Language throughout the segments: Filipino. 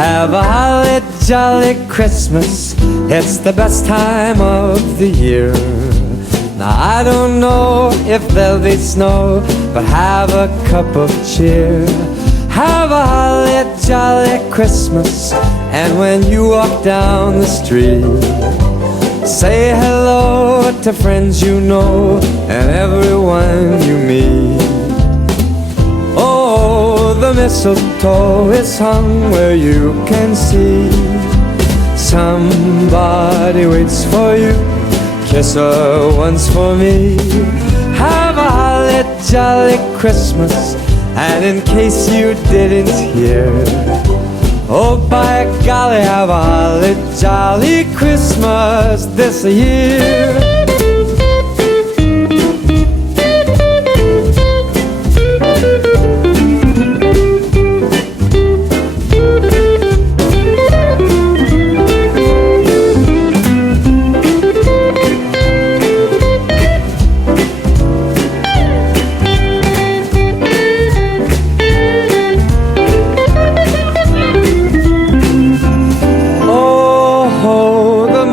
Have a holly jolly Christmas, it's the best time of the year. Now I don't know if there'll be snow, but have a cup of cheer. Have a holly jolly Christmas, and when you walk down the street, say hello to friends you know and everyone you meet. Oh, the mistletoe is hung where you can see. Somebody waits for you, kiss her once for me. Have a holly jolly Christmas, and in case you didn't hear, oh by golly, have a holly jolly Christmas this year.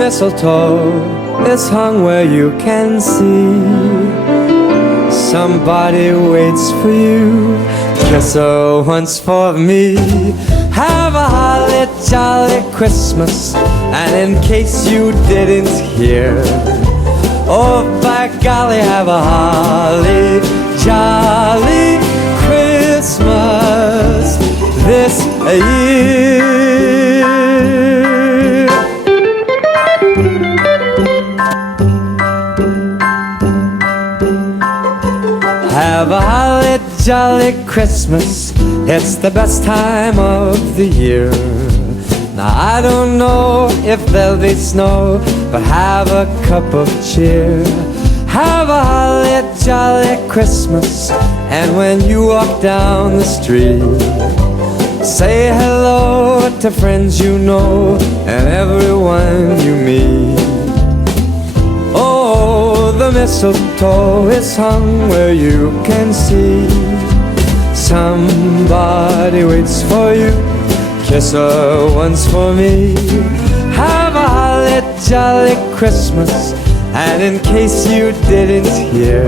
Mistletoe is hung where you can see. Somebody waits for you, kiss her once for me. Have a holly jolly Christmas, and in case you didn't hear, oh by golly, have a holly jolly Christmas this year. Have a holly jolly Christmas, it's the best time of the year. Now I don't know if there'll be snow, but have a cup of cheer. Have a holly jolly Christmas, and when you walk down the street, say hello to friends you know and everyone you meet. Oh, the mistletoe is hung where you can see. Somebody waits for you, kiss her once for me. Have a holly jolly Christmas, and in case you didn't hear,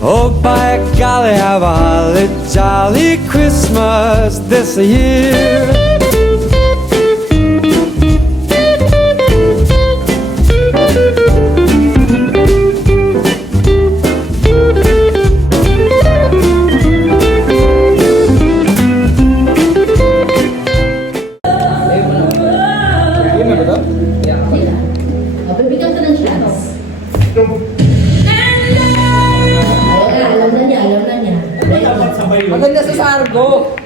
oh by golly, have a holly jolly Christmas this year. Bibigyan ka ng chance. Alam na niya. Maganda sa Sargo.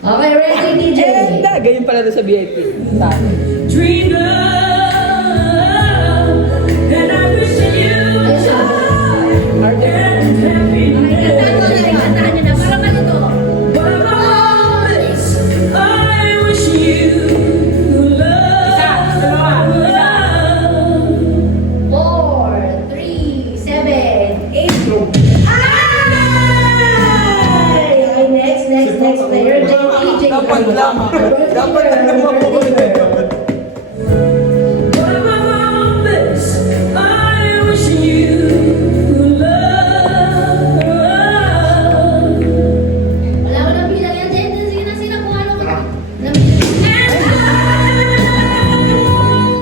Okay, ready, DJ? Ganyan pala doon sa VIP. Dream and I wish you Kantahan niyo na, para malito. I wish you love. 4, 3, 7, 8. Okay, next player. DJ. Dapat lang. Dapat lang. I wish you love. Wala ko nang bilang yan, Jen. Sige na, kung ano ka.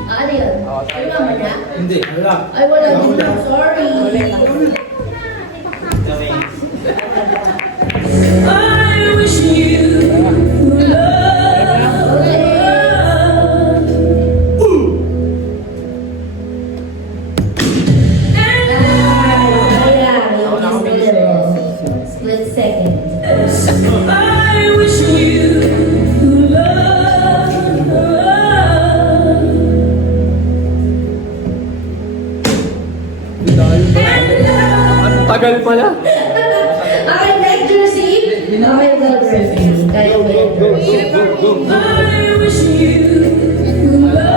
Ano yun? Ay, mama na? Hindi, wala. Ay, wala din na. Sorry. I wish you love. Split second. I wish you love. Ang tagal pala. Okay, next jersey. Okay, go jersey. Kaya mo yan. I wish you love.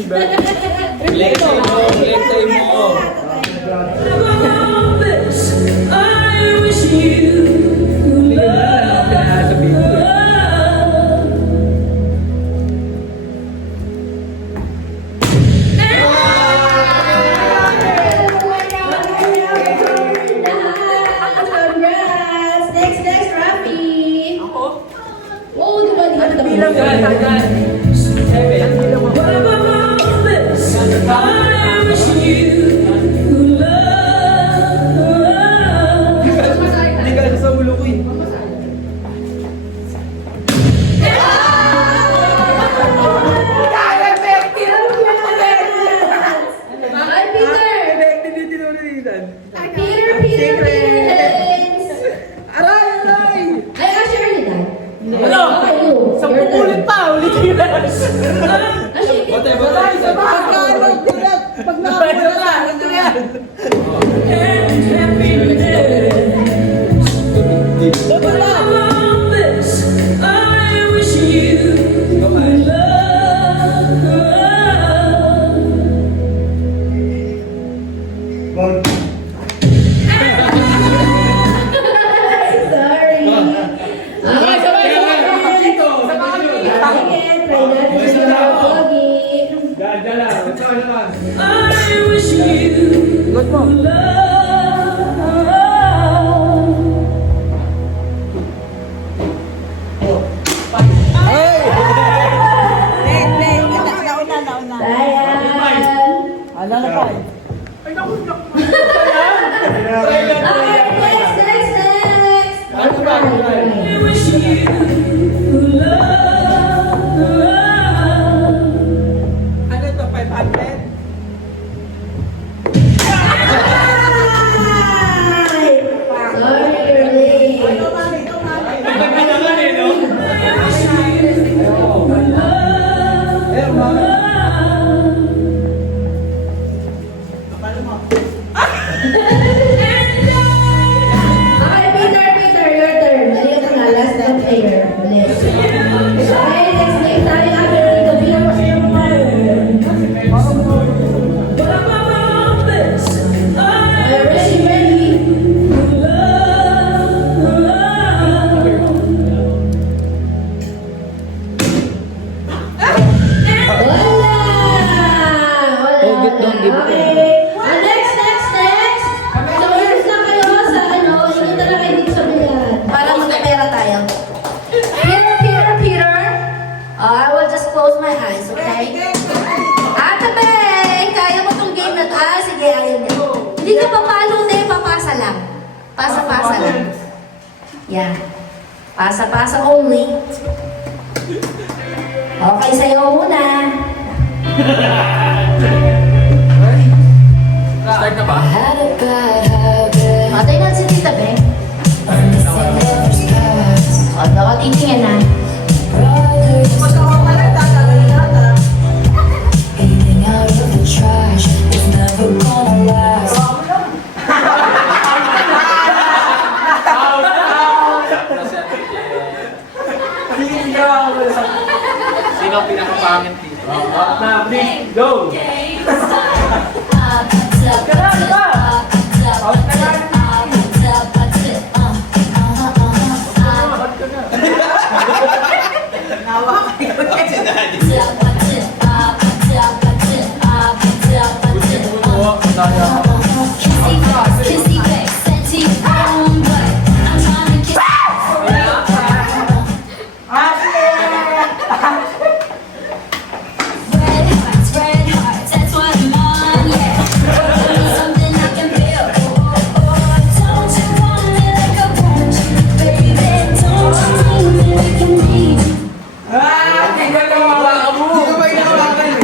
Plexi mo. Above this, I wish you love. Congrats! Next, Rafi! Oo, di ba? Di ka tapos. Above this, I wish you love. Hindi ka sa ulo ko eh. Ay, Peter! Activity na ulitan. Peter wins! Aray! Ay, actually, dad. Ano? Okay, you. Your turn. pa, ulit yun. Actually, Botay. Pag nakakulat na, ito yan. Above this, I wish you love. sorry. Sabay! Dito! Sige, try natin sa mga pogi. Dala. I wish you love. Sayang. Ano na pa? Okay, next. Ano ba? I wish you love. Ano to? 500? Sorry, you're late. Okay, Peter, your turn. Dali ka na, last na player. Ulit. Okay, next tayo after dito. Bilang mo siya yung Above this, I ready? Wala! Hugot doon, di ba? Okay. Next. So, years na kayo sa ano, hindi na lang kayo dito sa bilan. Para magkapera tayo. Peter. I will just close my eyes, okay? Ate Beng, kaya mo tong game na to? Ah, sige, ayun niya. Hindi ka papalo, hindi. Papasa lang. Pasa-pasa lang. Yan. Pasa-pasa only. Okay, sa'yo muna. Start na ba? Matay na si Tita Beng. O, nakatitingin na. Eating out of the trash is never gonna last. Sino ang pinakapangit dito? Na, please, go! Kissy face, sexy, brown, but I'm trying to kiss. Red hearts, that's what I'm on, yeah. Something I can feel. Don't you want me like I want you, baby? Don't you need me like you need me? Hindi ka lang mawakan mo! Hindi ka ba inawakan eh?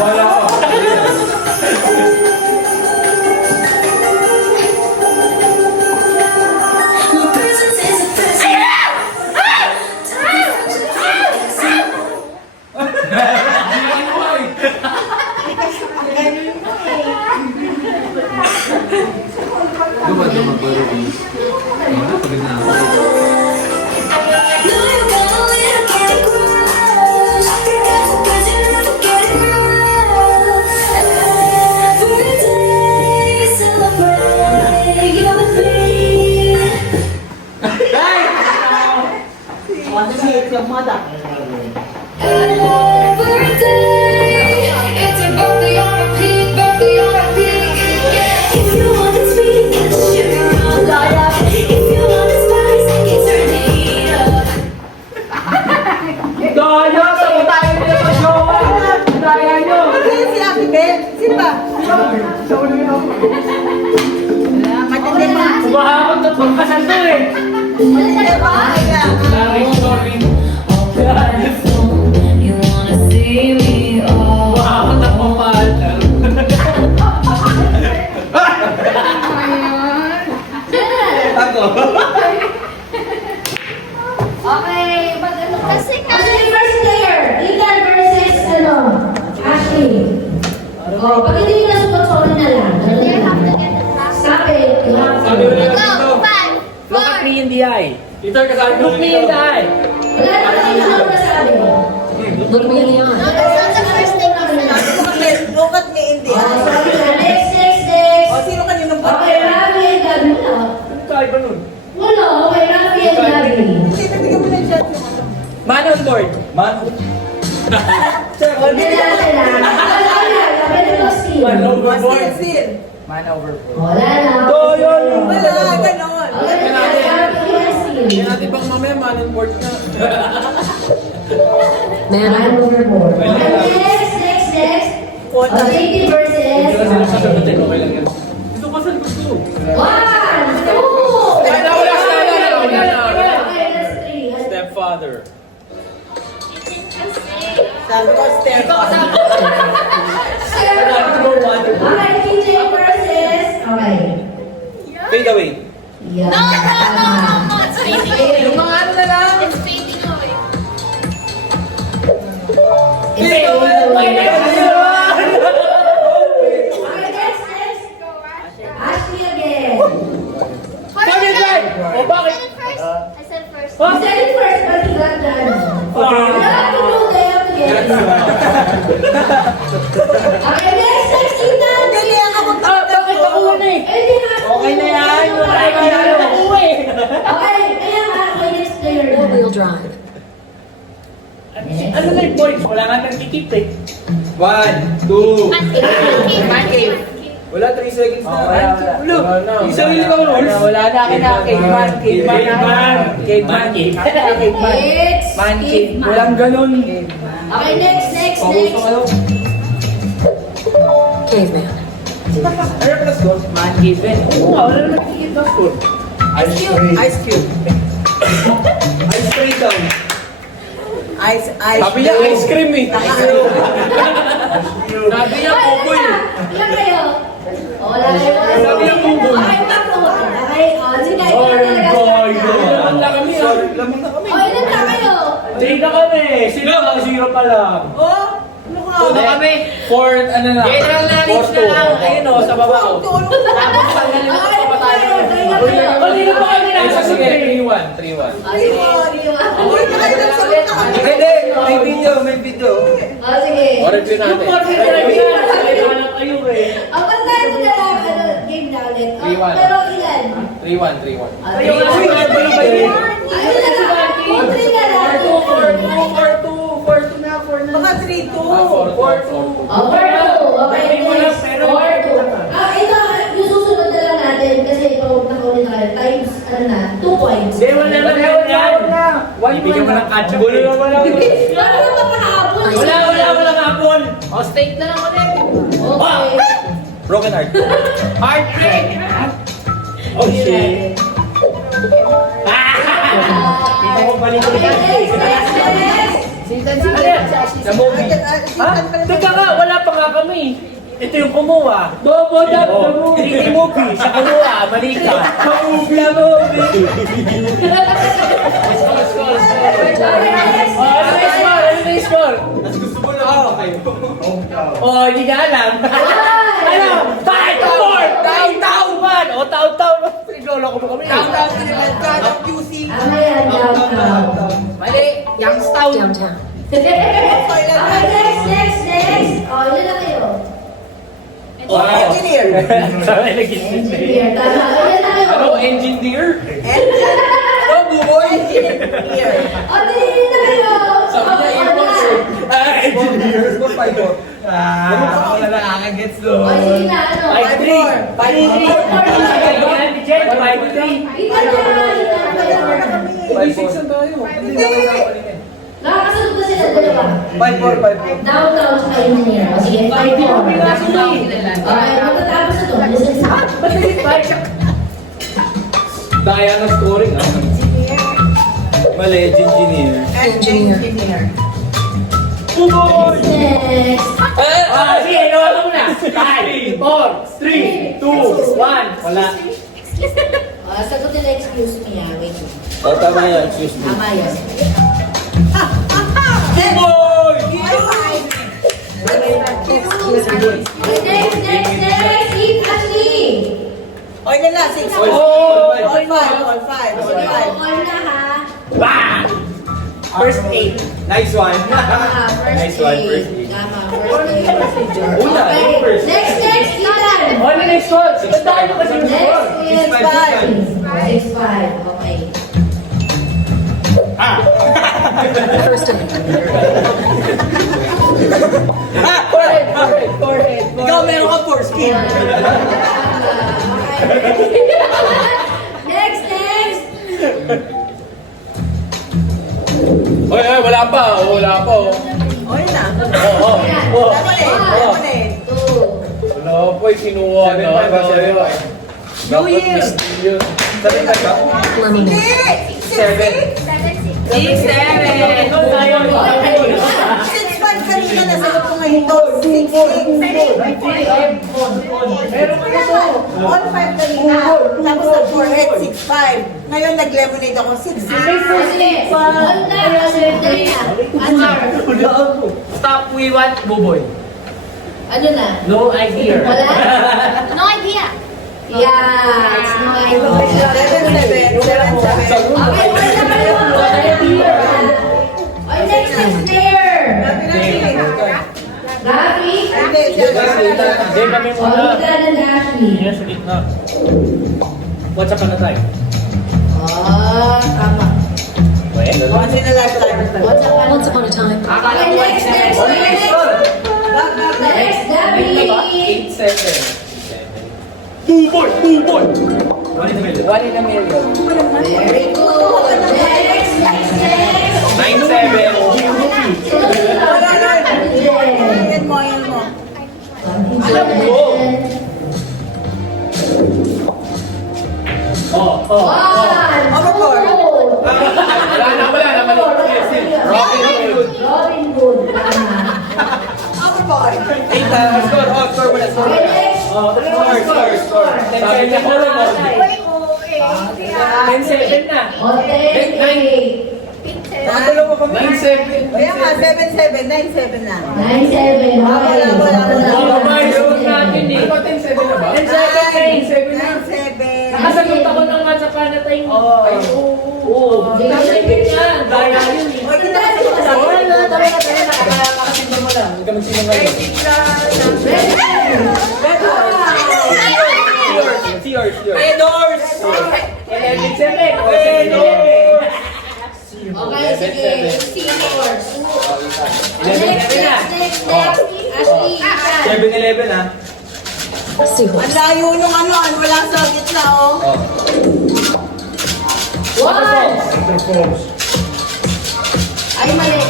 Wala ko. Your presence is a present. No, you're going to get it crushed. Cause you never get enough. Every day, celebrate you with me. Every day, it's a birthday on repeat, birthday on repeat. Yeah. If you want the sweet, get the sugar on light. If you want the spice, get turn it up. Daya! Saan tayo pinapasyowa? Daya nyo! Si Ate Bel. Sino ba? Matindi pa. Umahapon na pagkasal to eh! Sorry, sorry. You wanna see me all? Umahapon na pagkasal. Okay, mag-ano kasi nga. Kasi yung first player, Ethan versus, Ashley. Oh, pag hindi nyo nasugot, sorry na lang. Stop it. You have Sabi to. ko lang dito. Look at me in the eye. Peter, kasali ko Look me in the eye. Wala na kayo na nasabi. Look me in the eye. Look at me in the Oh, eye. sorry na. Next. O, sino kanino ba? Okay, Ravi and Gabi. Wala. Ano tayo ba nun? Wala. Okay, Ravi and Gabi. Sino bigyan mo ng chat yung ano? Man on board. Man? Hindi na sila. Wala na. Kapag ito si. Man overboard. Still. Man overboard. Wala na. Doyon! Wala, ganon. Okay, Gabi and Hindi si. natin bang mamaya man on board na. Man overboard. Okay, next. Oh, JT versus. Sasagutin, okay lang yan. Ito ka saan gusto. 1, 2. Wala, wala, wala. Okay, that's 3. Stepfather. Sabi ko, step on. Okay, TJ versus. Okay. Fade away. Yeah. Yung mga ano na lang. It's fading away. Okay, next. Ashley again. Bakit ba? O bakit? I said first. You said it first, but you got done. You have to do them together. Okay, next, Ethan. Hindi ako Bakit ako una eh? Eh, di nga. Okay na yan. Wala ka na ako eh. Okay, ayan nga, okay, next player na. Wheel drive. Ano na yung boys? Wala nga nagkikip eh. 1, 2. Man cave. Wala, 3 seconds na. Look, Yung sarili kong rules. wala na akin na caveman. Caveman. Caveman. Caveman. It's Man cave. Steve Walang ganun. Okay, next. Caveman. Ano plus go? Man cave eh. Oo nga, wala na nagkikip na score. Ice cube. Ice cream daw. Ice. Sabi niya ice cream eh. Sabi niya kukoy. Ilan kayo? Wala kayo. Sabi niya kukoy. Okay, Paco. Okay, sige. Oh, Ilan na talaga Lamang na kami ah. Lamang na kami. Ilan na kayo? 3 na kami. Sino? 0 pa lang. Oh, ano ka? Ano kami? 4, ano na? General knowledge na lang. Ayun o, sa baba o. Tapos tanggalin na Okay, pa tayo. Hindi na pa kami nasa Sige, sige. 3-1. 3-1. Sige, Uy, nakailan sa mga kami. Hindi, may video. sige. Review natin. Yung portrait na rin yan. Kailangan kayo eh. Ang pagkain ko na lang, game na ulit. 3-1. Pero ilan? 3-1. Ayaw na si Marco na ba yun? Ayun na lang. 3 na lang. 4-2 na. 4 na. Baka 3-2. 4-2. Okay, Wala, next. pero- 4-2. Ito, yung susunod na lang natin kasi ito, nakauli na kayo. Times, 2 points. Hindi, wala na yan. Ibigyan mo ng ketchup. Gulo naman ako. Paano na makahabol? Wala hapon. O, steak na lang ulit. Okay. Broken heart. Heartbreak. Oh, shit. Ito ko pa rin. Sa movie. Ha? Teka nga, wala pa nga kami. Ito yung kumuha. Bobo na movie. 3D movie. Sa kumuha, mali ka. Sa movie. Score. Ano na yung score? Gusto mo na ako kayo. Oh, hindi ka alam. Ano? 5-4! Down! O, down! Pinaglola ko mo kami. Down to the left, God of QC. Ano yan, downtown? Mali, Youngstown. Okay, next. Oh, yun na kayo. Engineer. Sabi nag-engineer. Engineer, tama. Oh, yun na kayo. Ano, engineer? Oh, buboy. Engineer. Oh, yun na kayo. Sabi niya, Oh, airport, sir. Engineer. Wala na nakagets doon. Oh, sige na, ano? 5-3. 5-3. 5-3. Kita na. 5-6 ang tayo. Nakakasunod ba sila dalawa? 5-4. Downtown sa engineer. O sige, 5-4. Okay, matatapos na to. Listen sa Daya ng scoring ah. Mali, engineer. Engineer. Next. Sige, nawa mo na. 5, 4, 3, 2, 1. Wala. Sagutin na excuse me ah. Wait. Oh, tama yan, excuse me. Tama yun. Next. Eat Ashley. Oy na, 6. Oh, All 5. Sige, all na ha. Bang! First aid. Nice one. Tama, Nice first one, aid. first aid. Tama, first aid. Una, Okay. first. Next, Ethan. Ano na yung score? Tandaan nyo kasi yung score. Next is 5. Okay. Forehead. Ikaw meron ka foreskin. Next. Oy, wala pa. Wala pa. Oy na. Lemonade. 2. Wala pa, kinuha na. New Year. Sabi ka ba? Seven. 6, 7. 6 months kanina na sagot ko ngayon to. 6, 6. All 5 kanina. Tapos sa forehead, 6, 5. Ngayon nag-lemonade ako, 6, 6. All na. Answer. Stop, we want buboy. Ano na? No idea. Wala? No idea. Yeah, it's no idea. 7, 7. Okay, wala na kayo. Okay, next is there. Rafi. Hindi kami O, muna. Ethan and Ashley. Yan sa gitna. What's up na tayo? Oh, tama. Once in a lifetime. Once upon a time. Okay, next. Next, Gabby. 8-7. Buboy! One in a million. Very good. Next. 9-7. Yan mo. Alam mo. Overboard. Wala na. Robin Hood. Tama. Overboard. Score mo na. Okay, next. Score. Sabi niya, puro mo. 10-7 na. O, 10, 8. Nakadalo mo kami. 9-7. Kaya nga, 7, 7. 9, 7 na. 9, 7. Okay. Buboy natin eh. 10-7 na ba? 10-7 na. 9, 7. Nakasagot ako ng nga sa panatay mo. Oo. Hindi ka naibig nga. Gaya yun eh. Oy, kita na sa Nakasimba mo lang. Huwag ka magsinungaling. Yours. Endorse. 11-7. Okay, sige. Seniors. Next. 11-7 na. Ashley. 7-11 ah. Ang layo nung ano, wala sa gitna, oh. One. Ay, mali.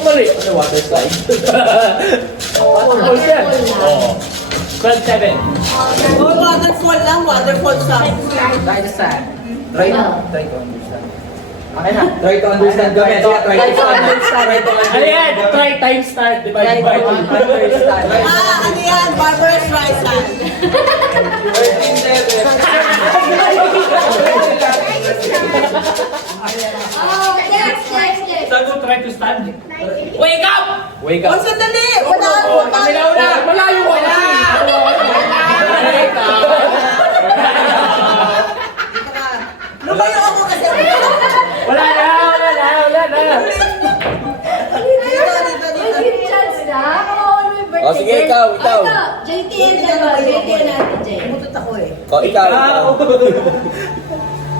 Mali. Ano, water slide? Waterfall yan. Oo. 12-7. Oh, waterfall lang, waterfall sa. Try to understand. Okay na. Try to understand. Gawin. Sige, try to understand. Try to Ano understand. yan? Try time start. Divide by 2. Understand. Ano yan? Barbara Streisand. 13-7. Oh, next. Saan mo try to stand? Wake up! Wake Oh, up. sandali! Wala ako. Kamilaw na! Malayo ka na! Wake up! Lumayo ako kasi. Wala na! Dito. Give chance na. Come on, may birthday. Oh, sige, ikaw. JT and Ate J. Mutot ako eh. Oh, ikaw.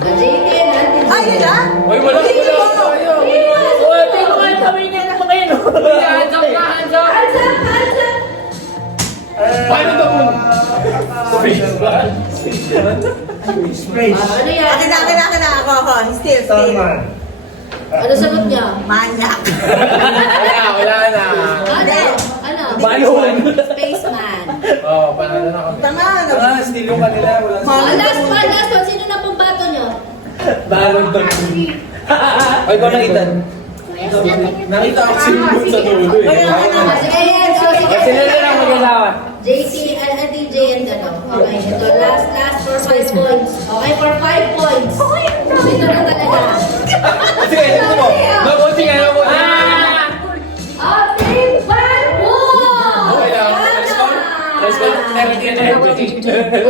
JT and Ate J. Ay, yun na? Uy, wala! Uy, tingnan mo yung kamay niya ng mga yun. Hands up! Hands up. Paano ito mo? Space. Ano yan? Akin na. Ako. Still. Ano sagot niya? Manyak. Wala na. Ano? Balon. Spaceman. Oh, panalo na kami. Tanga. Still yung kanila. Wala Last one. Sino na pong bato niyo? Balon ba? Ay, ikaw na, Ethan. Nakita ako si Moon sa dulo eh. Sino na lang mag-alawan? JT, Ate J and ano. Okay, ito last for 5 points. Okay, for 5 points. Ito na talaga. Sige, ito mo. Nabuti nga. Team Bad Boy! Okay lang. Let's go.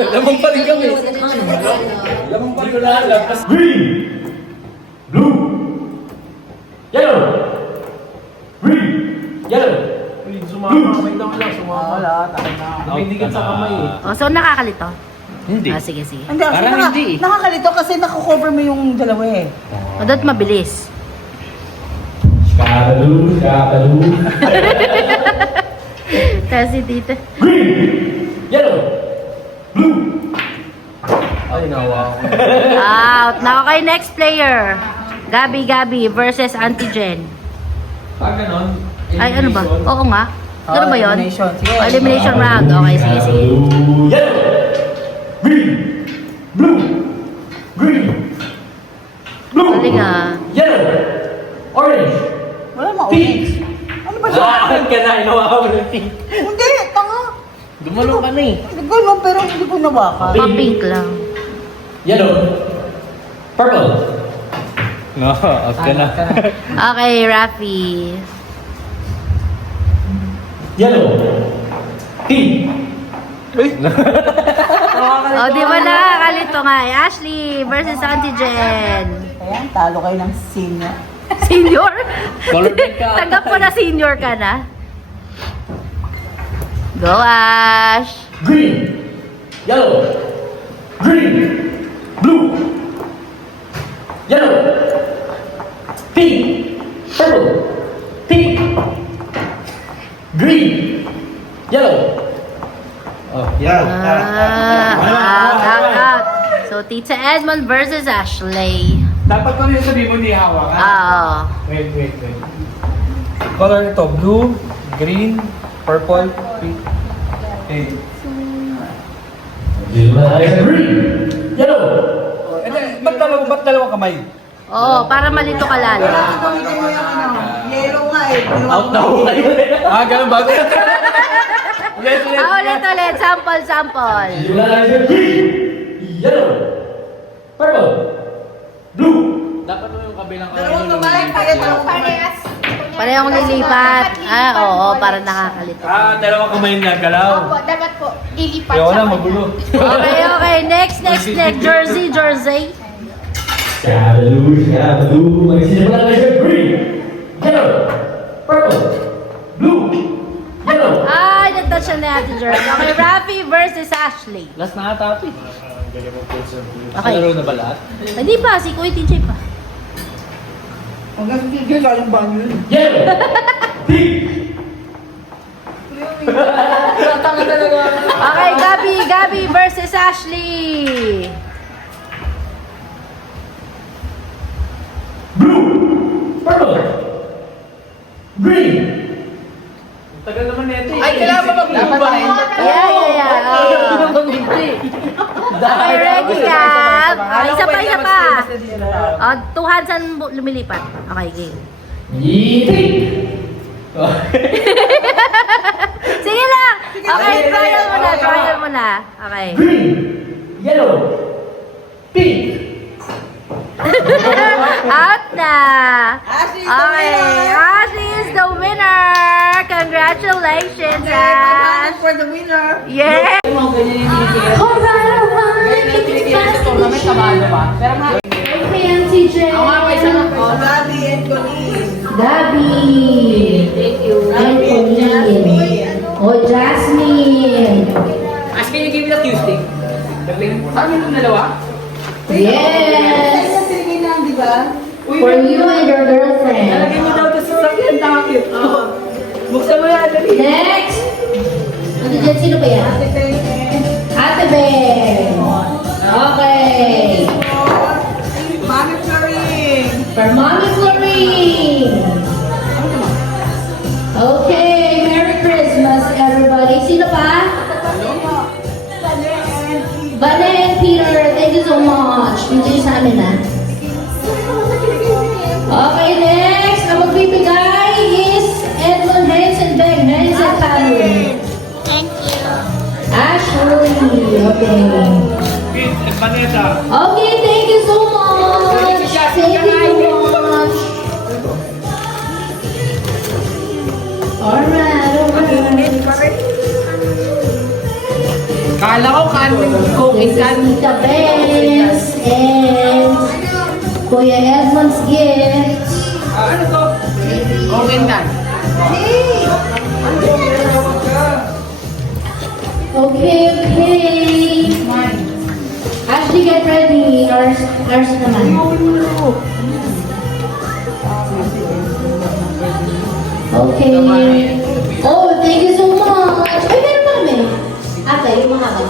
Lamang pa rin kami. Lamang pa rin ko na. Green, blue, yellow, green, yellow. Dumidikit sa kamay eh. Oh, so nakakalito? Hindi. Ah, sige. Hindi, Parang hindi. Nakakalito kasi nakakover mo yung dalawa eh. O, dapat mabilis. Shakalu, shakalu. Kasi dito. Green, yellow, blue. Ay, nawa ako. Out. Now, okay, next player. Gabi versus Antigen. Ganon. Ay, ano ba? Oo nga. Ano ba yun? Elimination. Sige. Oh, elimination round. Okay, sige. Shakalu, yellow, green, blue, green, blue, Galing ah. yellow, orange, Wala mo. pink. Ano ba siya? Saan ka na? Inawa mo ng pink. Hindi, tanga. Gumalong ka na eh. Ganun, pero hindi ko nawakan. Pa-pink lang. Yellow, purple, No, out ka na. Okay, Rafi. yellow, pink. O, di ba nakakalito nga? Ashley versus Antigen. Ayan, talo kayo ng senior. Senior? Color pink ka. Tanggap mo na senior ka na. Go, Ash. Green, yellow, green, blue, yellow, pink, purple, pink, green, yellow. Oh, yeah. Out. So, Tita Edmond versus Ashley. Dapat ko rin sabihin mo ni Hawa. Oo. Wait. Color ito, blue, green, purple, pink. Okay. Green, yellow, Ba't dalawang kamay? Oo, para malito ka lalo. Gamitin mo yung ano. Yellow nga eh. Out na ako kayo. Ganun ba? Ulit. Sample. green, yellow, purple, blue. Dapat mo yung kabilang Dalawang kamay, kaya dalawang kamay. Parehong lilipat. Oo, para nakakalito. Dalawang kamay na galaw. Dapat po, ilipat Ayaw sa na, kanya. magulo. Okay. Next. Jersey. Shakalu, shakalu. Magsisimula na siya. Green, yellow, purple, blue, yellow. Ay, nagtouch siya na Ate Jersey. Okay, Rafi versus Ashley. Last na ata ito eh. Okay. Laro na ba lahat? Hindi pa, si Kuya TJ pa. Hanggang sige, kayang banyo yun. Yellow, pink, Okay, Gabi versus Ashley. blue, purple, green. Tagal naman nito eh. Ay, kailangan ba mag-blue ba? Yeah. Okay, ready ka? Isa pa, isa pa. Two hands ang lumilipat. Okay, game. Yeeting! Sige lang. Okay, trial mo na, trial mo na. Okay. Green! Yellow! Pink! Out na. Ashley is the Okay, winner. Ashley is the winner. Congratulations, Ash. For the winner. Yeah. Okay, Auntie Jen. Bobby and Colleen. Gabi. Thank you. And Colleen. Oh, Jasmine. Ask me, you give me the Tuesday. Ano yung dalawa? Yes. Sige lang, di ba? For you and your girlfriend. Lagay mo daw ito sa sakyan. Takip. Buksan mo yan. Dali. Next. Auntie Jen, sino pa yan? Ate Ben. Okay. Mami Florin. For Mommy Florine. Okay, Merry Christmas, everybody. Sino pa? Bale and Peter, thank you so much. Enjoy sa amin, ha? Okay, next. Ang magbibigay is Edmund Hensenberg, Hensen family. Thank you. Ashley. Okay. Okay, thank you so much. Thank you so much. Alright. Kala ko kanin ko. This is Tita Benz and Kuya Edmund's gift. Ano to? Okay na. Okay. Ashley, get ready. Ours naman. Okay. Oh, thank you so much. Ay, meron pa kami. Ate, yung mahaba.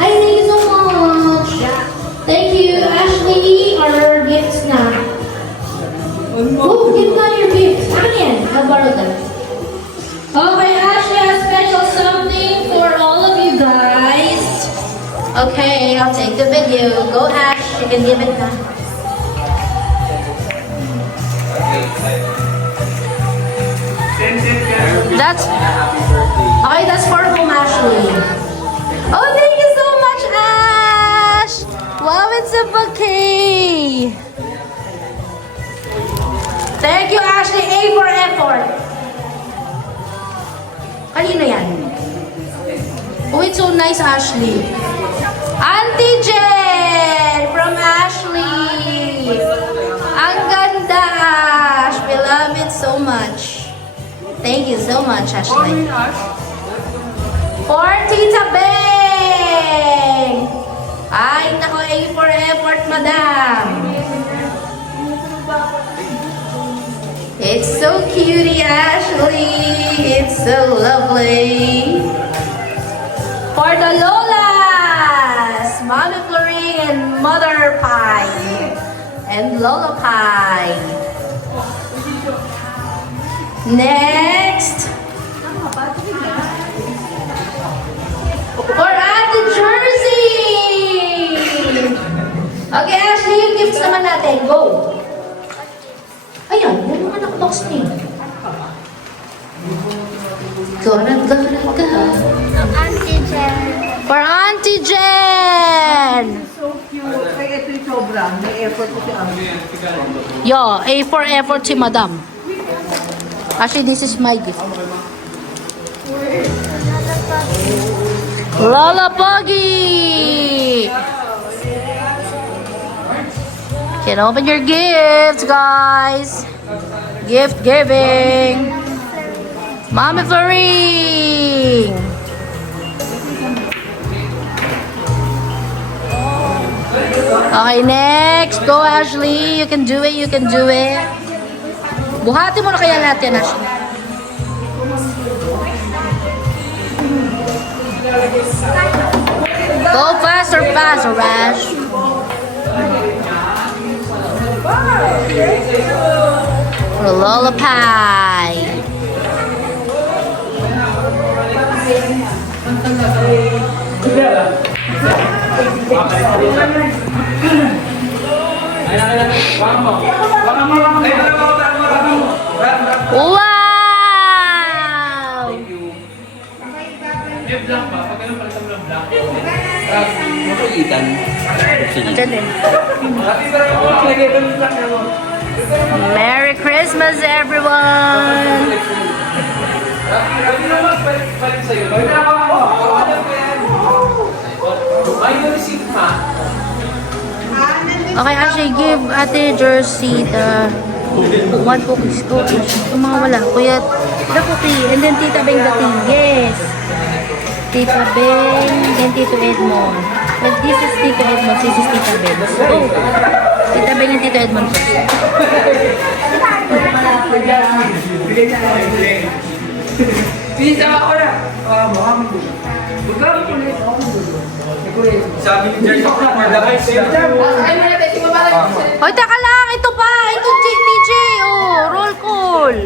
Ay, thank you so much. Thank you, Ashley. Our gifts na. Oh, give na your gifts. Ano yan? I'll borrow them. Okay, Ashley has special something for all of you guys. Okay, I'll take the video. Go, Ash. You can give it na. That's okay. That's for home, Ashley. Oh, thank you so much, Ash. Wow, it's a bouquet. Thank you, Ashley. A for effort. Kanino yan? Oh, it's so nice, Ashley. Auntie Jen from Ashley. Ang ganda, Ash. We love it so much. Thank you so much, Ashley. For Tita Beng. Ay, nako, A for effort, madam. It's so cutie, Ashley. It's so lovely. For the Lolas, Mommy Florine and Mother Pie. And Lola Pie. Next. For Ate Jersey. Okay, Ashley, yung gifts naman natin. Go. Ayun, yan naman ang box niya. Gonna go. Auntie Jen. For Auntie Jen. So cute. Ay, ito yung sobra. May effort ko si Ami. Yo, A for effort si Madam. Actually, this is my gift. Lola Puggy! Can open your gifts, guys. Gift giving. Mommy Florine. Okay, next. Go, Ashley. You can do it. You can do it. Buhati mo na kaya natin, Ashley. Go faster, faster, Ash. For Lullaby. Together. Wow! Makulitan. Diyan din. Merry Christmas, everyone! Okay, Ashley, give Ate Jersey the one cookies. Kung mga wala. Kuya, the cookie. And then Tita Beng the tea. Yes. Tita Beng, then Tito Edmond. But this is Tito Edmond, this is Tita Beng. Oh, Tita Beng and Tito Edmond first. Sabi ni Jerry, Hoy, taka lang! Ito pa! Ito, TJ! Oh, roll call!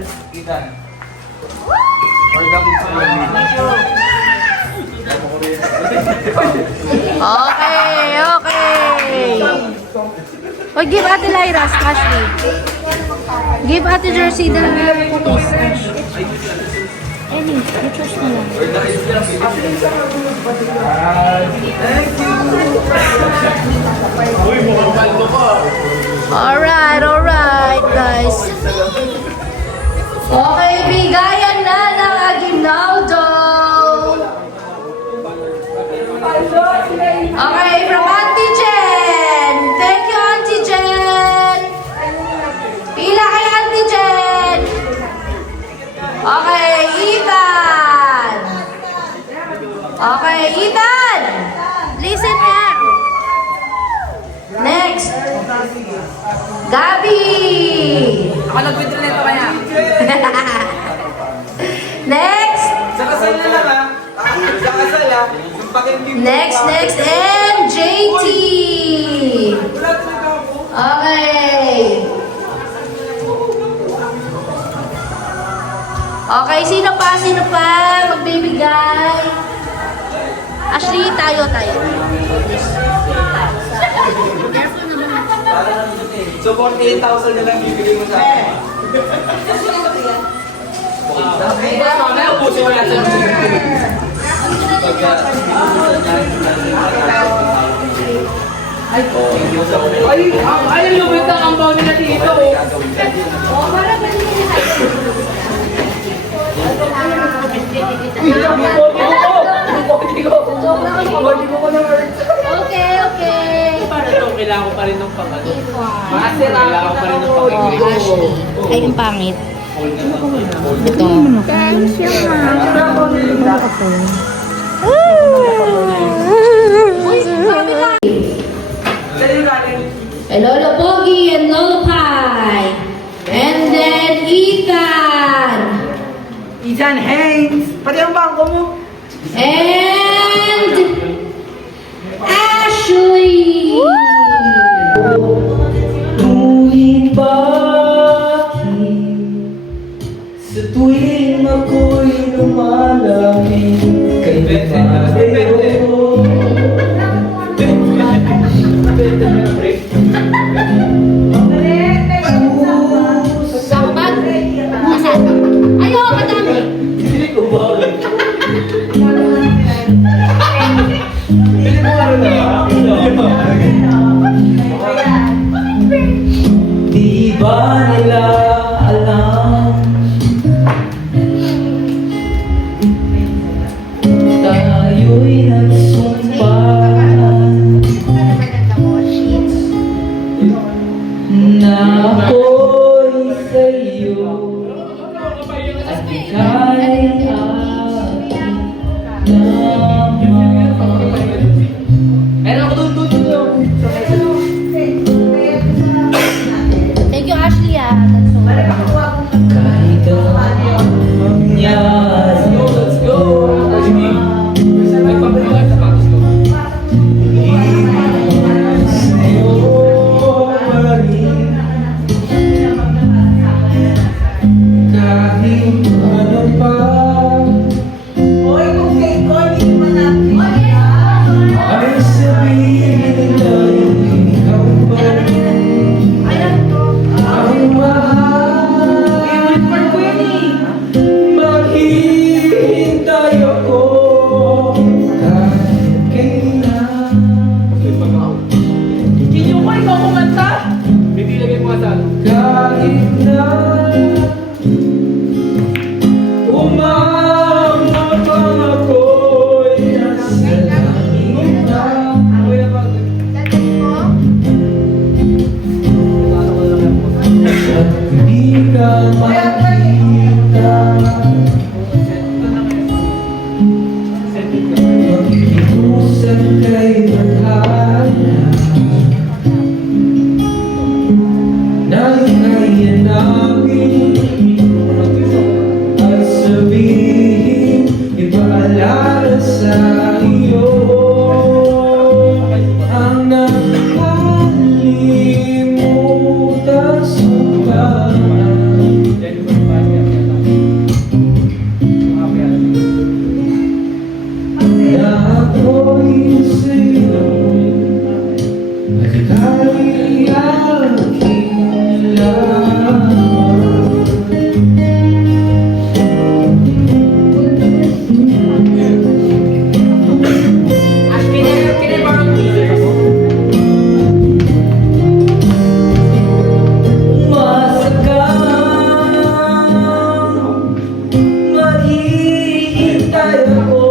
Okay, okay. Hoy, give Ate Lyra, Ashley. Give Ate Jersey the cookies, Ash. Any, you choose na lang. Alright, guys. Okay, bigayan na ng Aguinaldo. Okay, from Auntie Jen. Thank you, Auntie Jen. Pila kay Auntie Jen. Okay, Ethan. Okay, Ethan. Listen here. Next. Gabi. Ako nag-withdraw nito kaya. Next. Sa kasal na lang ha. Sa kasal ha. Yung pakinggan. Next, and JT. Okay. Okay, sino pa? Magbibigay. Ashley, tayo. So 48,000 na lang bibigay mo sa akin. Mamaya ubusin mo yan sa Ay, lumit ang ambaw nila dito. Okay. Para to, kailangan ko pa rin ng pangano. Masira. Kailangan ko pa rin ng pangano. Ashley. Ay, ang pangit. Ito. Thank you, And Lolo Pogi and Lolo Pie. And then Ethan. Ethan Haynes. Pati ang bangko mo. And Ashley. Tuwing bakit sa tuwing ako'y lumalamig kay Mateo. Sakbat? Asan? Ayaw, madami. Di ba nila alam tayo'y nagsumpa na ako'y sa'yo at ika'y aking naman. Thank you, Ashley. That's so Kahit anong mangyari, let's go! Sa'yo pa rin. Kahit ano pa mo kumanta? Hindi lagay mo sa ano. Kahit na umamapang ako'y nasa langit na. At di ka makita, mag-iusap kay Madhana na kaya namin ay sabihin, ipaalala sa iyo ang nakalimutan sumpah. Na ako'y sa'yo at ika'y aking lamang. Masakang mahihintay ako.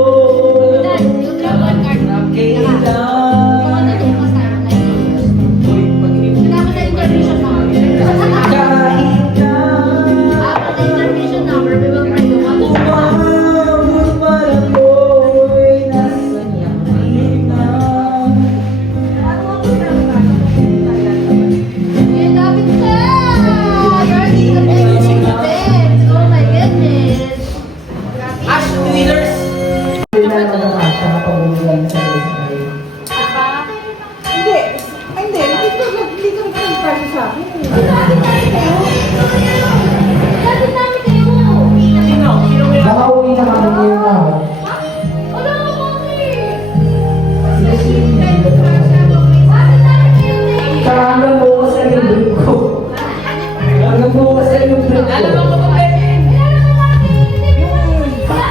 Hindi. Hindi ko nagpapasa sa akin. Nakauwi na kami ngayon na. Hanggang bukas na yung break ko. Hanggang bukas na yung break ko.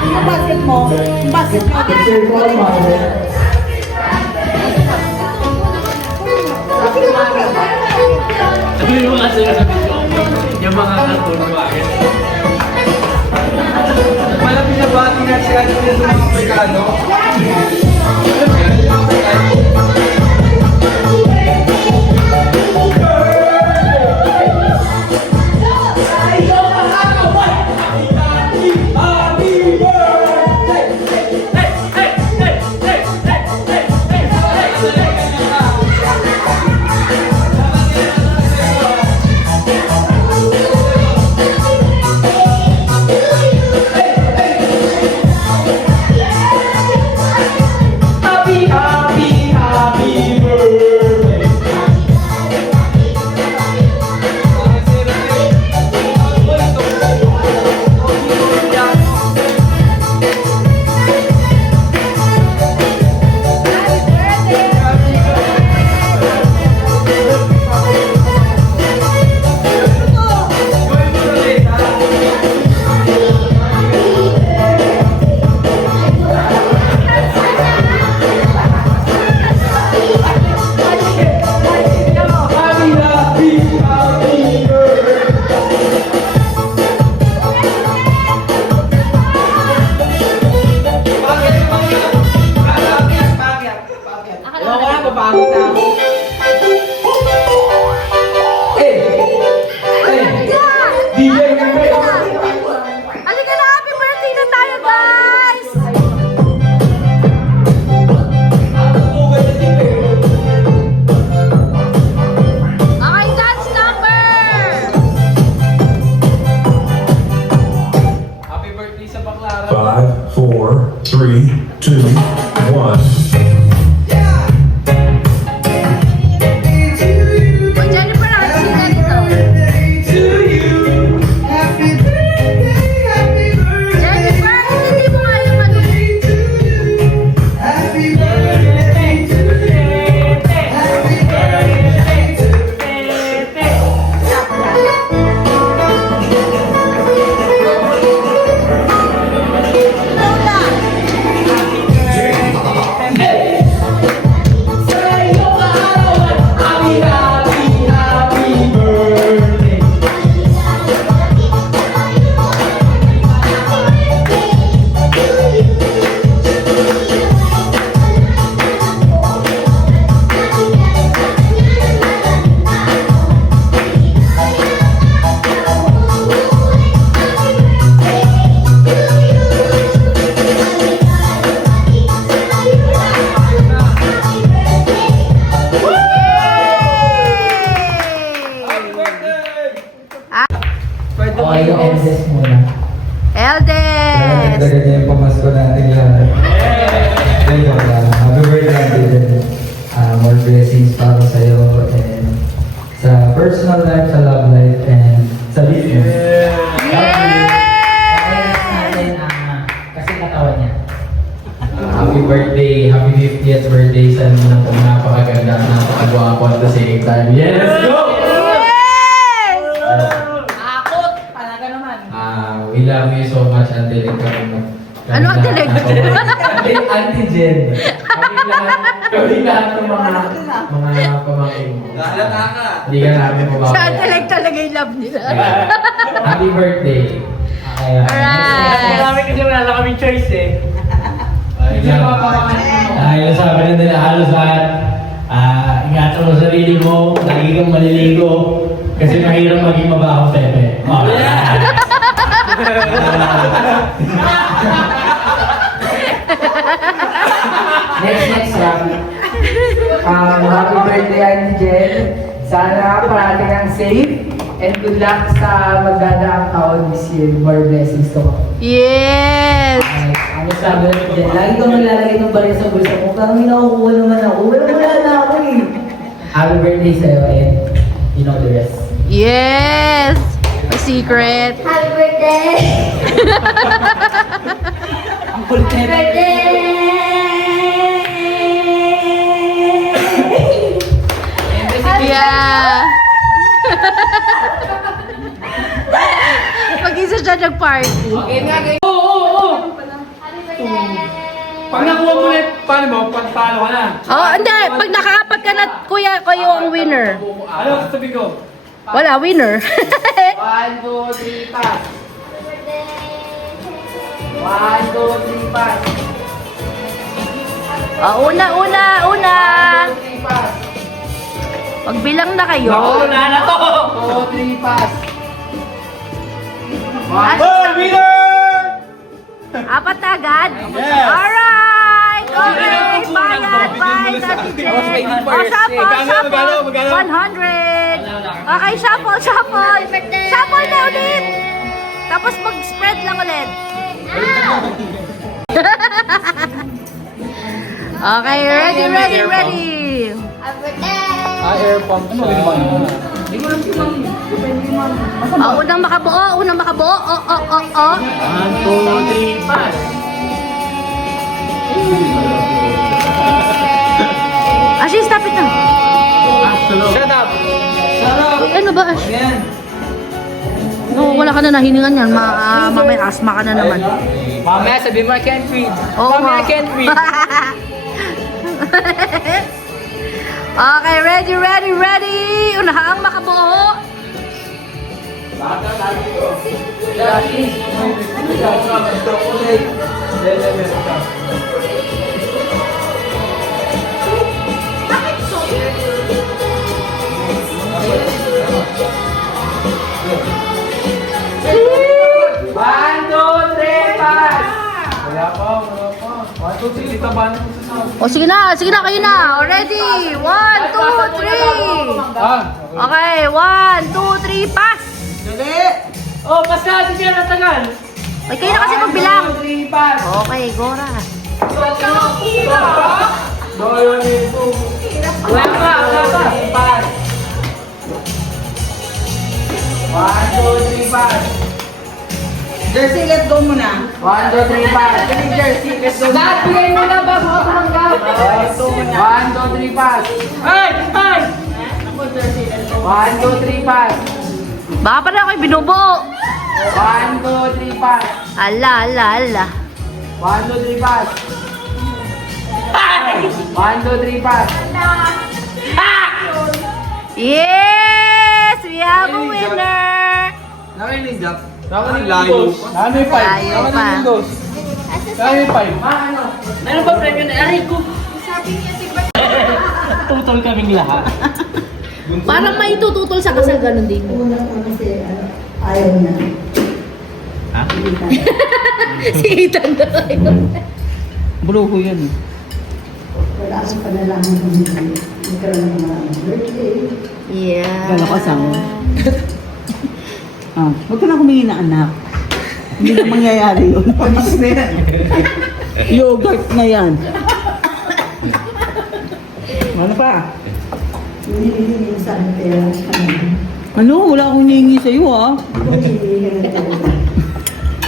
Yung basket mo, yung basket mo. Sir ko ang mahal. Sabi mo nga sa'yo sa video, yung mga karton mo akin. Malapit na bati na siya dito sa mga Amerikano. Hey! Okay, yung Eldes muna. Eldes! Dagdagan niya yung pamasko natin lahat. Happy birthday, Ate Jen. More blessings para sa'yo and sa personal life, sa love life, and sa business. Kasi katawan niya. Happy birthday, happy 50th birthday sa ng napakaganda, napakagwapo at the same time. Yes, go! Akot! Talaga naman. We love you so much, Ate Jen. Ano, Ate Jen? Ate Jen. Kami lahat ng mga pamangkin mo. Nahalata ka. Hindi ka namin mababayan. Sa talaga yung love nila. Happy birthday. Alright. Marami kasi wala lang kaming choice eh. Dahil sabi na nila halos lahat, ingatan mo sarili mo, lagi kang maliligo, kasi mahirap maging mabaho Pepe. Next, Rafi. Happy birthday, Auntie Jen. Sana parati kang safe and good luck sa magdadaang taon this year. More blessings to come. Yes! Ano sabi natin Jen? Lagi kang nilalagay ng barya sa bulsa mo. Parang nakukuha naman ako. Wala na ako eh. Happy birthday sa'yo and you know the rest. Yes! My secret. Happy birthday! Happy birthday! Yeah! Mag-isa siya nag-party. Pag nakuha mo ulit, paano mo? Pagpalo ka na. Oh, hindi. Pag nakakapat ka na, kuya, kayo ang winner. Ano sabi ko? Wala, winner. 1, 2, 3, pass. 1, 2, 3, pass. Oh, una. 1, 2, 3, pass. Pagbilang na kayo. Wala na to! 2, 3, pass. Apat na agad? Yes! Alright! Okay! Bayad! Bayad na si Jen! O, shuffle! 100! Okay, shuffle! Shuffle na ulit! Tapos mag-spread lang ulit. Okay, ready! Happy birthday! Air pump siya. Unang makabuo! Oh. 1, 2, 3, pass! Ashi, stop it na! Shut up! Uy, ano ba, Ash? No, wala ka na nahiningan yan. Mamaya asma ka na naman. Mamaya sabi mo, I can't breathe. Oo Mamaya nga. I can't breathe. Okay, ready! Unahang makabuo! O, sige na, kayo na. O, ready? 1, 2, 3. Okay, 1, 2, 3, pass! Oh, pass na! Sige na, tagal! Ay, kayo na kasi magbilang. 3, pass. Okay, Gora. Wala pa! Pass. 1, 2, 3, pass. Jersey, let's go muna. 1, 2, 3, pass. Jersey, let's go. Lahat, bigay mo na bago ka tumanggap. 1, 2, 3, pass. Ay! 1, 2, 3, pass. Baka pa na ako'y binubuo. 1, 2, 3, pass. Ala. 1, 2, 3, pass. 1, 2, 3, pass. Yes! We have a winner! Nakainin Jack. Layo. Ano yung 5? Layo pa. Ano yung 5? Meron ba premyo na? Aray ko! Tutol kaming lahat. Parang may tututol sa kasal, ganun din. Ayaw na. Si Ethan na kayo. Buluho yan. Wala akong panalangin kung magkaroon ng mga birthday. Yeah. Gano'n kasama. Huwag ka na humingi na anak. Hindi na mangyayari yun. Panis na yan. Yogurt na yan. Ano pa? Ano? Wala akong hinihingi sa'yo ah.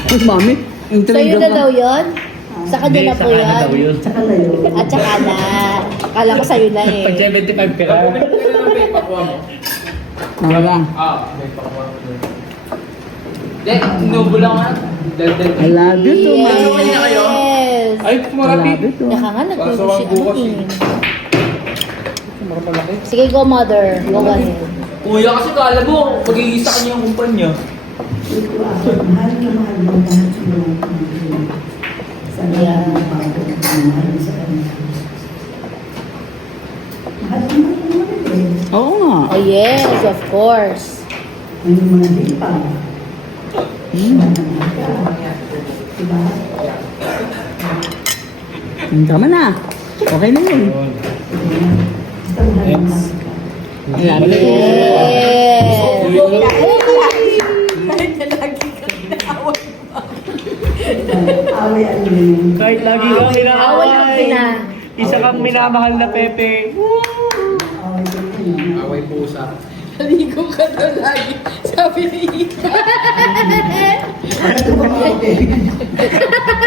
Ay, mami. Yung Sa'yo talagang- na daw yun? Sa kanya na po Saka na daw yun? yun. At saka na. Akala ko sa'yo na Pag eh. 75 ka lang. Ano lang? Inubo lang nga. I love you too, mami. Yes! Ay, I marami. love you too. Naka nga, nagtulog Kaso si ang bukas ano eh. Sige, go mother. Go ahead. Kuya, kasi kala mo, magiging sa kanya yung kumpanya. Oo nga. Oh yes, of course. Tama na. Okay na yun. I love you. Yes! Kahit lagi kang Away inaaway. ang pina. Isa kang minamahal na Pepe. Away pusa. Naligo ka daw lagi. Sabi ni Ika.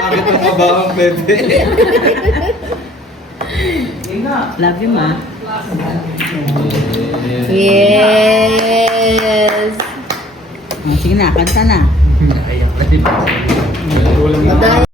Bakit ang kabahang Pepe? Love you, ma. Yes! Sige na, kanta na. Wala Dahil